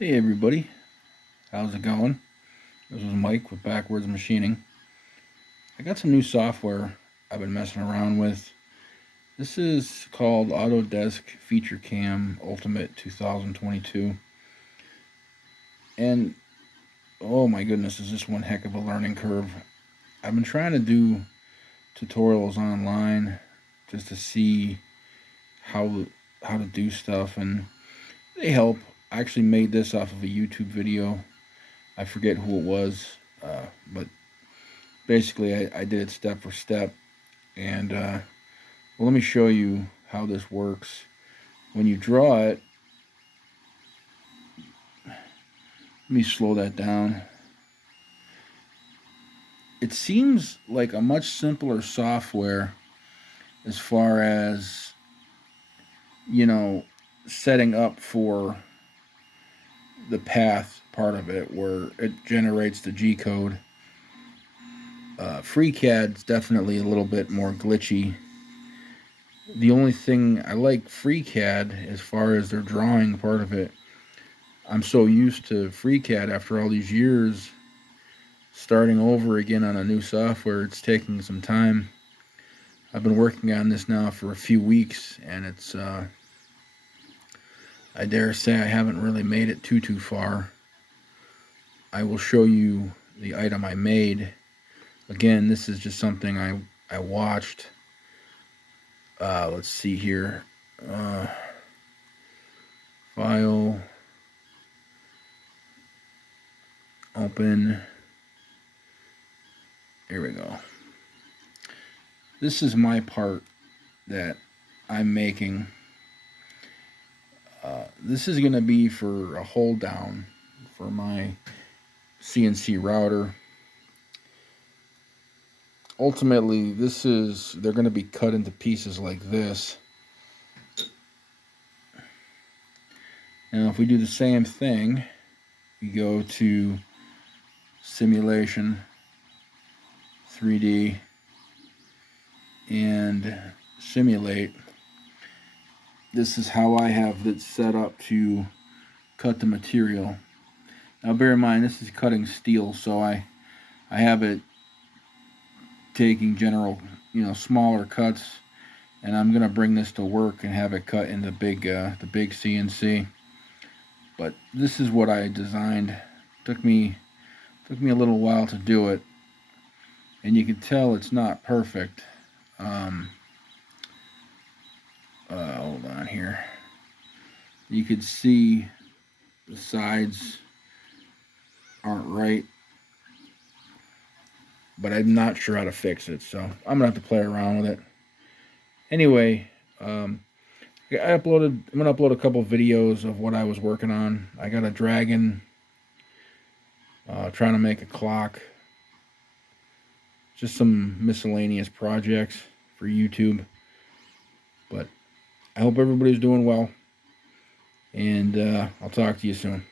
Hey everybody, how's it going? This is Mike with Backwards Machining. I got some new software I've been messing around with. This is called Autodesk FeaturCam Ultimate 2022. And oh my goodness, is this one heck of a learning curve. I've been trying to do tutorials online just to see how to do stuff, and they help. I actually made this off of a YouTube video. I forget who it was, but basically I did it step for step. And well, let me show you how this works. When you draw it, let me slow that down. It seems like a much simpler software as far as, setting up for the path part of it, where it generates the G code. FreeCAD's definitely a little bit more glitchy. The only thing I like FreeCAD as far as their drawing part of it, I'm so used to FreeCAD after all these years, starting over again on a new software, it's taking some time. I've been working on this now for a few weeks, and it's, I dare say I haven't really made it too far. I will show you the item I made. Again, this is just something I watched. Let's see here. File. Open. Here we go. This is my part that I'm making. This is going to be for a hold down for my CNC router. Ultimately, they're going to be cut into pieces like this. Now, if we do the same thing, we go to Simulation, 3D, and Simulate. This is how I have it set up to cut the material. Now, bear in mind, this is cutting steel, so I have it taking general, smaller cuts, and I'm gonna bring this to work and have it cut in the big CNC. But this is what I designed. Took me a little while to do it, and you can tell it's not perfect. Hold on here. You can see the sides aren't right, but I'm not sure how to fix it, so I'm gonna have to play around with it. Anyway, I'm gonna upload a couple videos of what I was working on. I got a dragon, trying to make a clock. Just some miscellaneous projects for YouTube. But I hope everybody's doing well, and I'll talk to you soon.